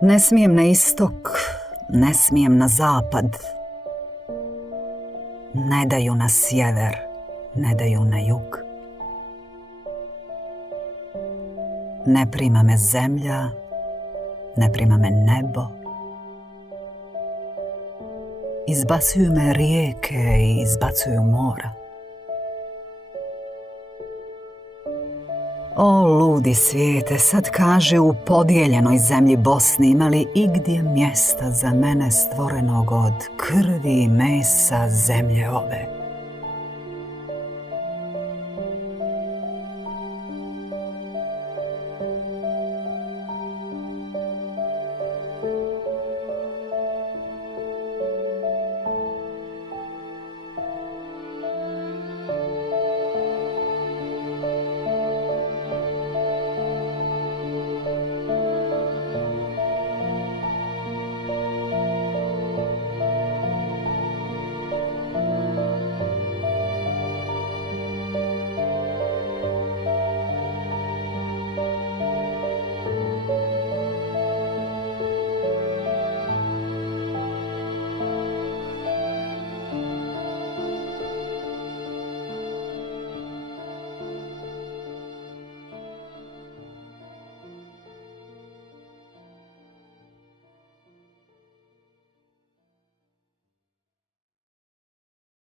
Ne smijem na istok, ne smijem na zapad. Ne daju na sjever, ne daju na jug. Ne prima me zemlja, ne prima me nebo. Izbacuju me rijeke i izbacuju mora. O, ludi svijete, sad kaži u podijeljenoj zemlji Bosni ima li igdje mjesta za mene stvorenog od krvi i mesa zemlje ove?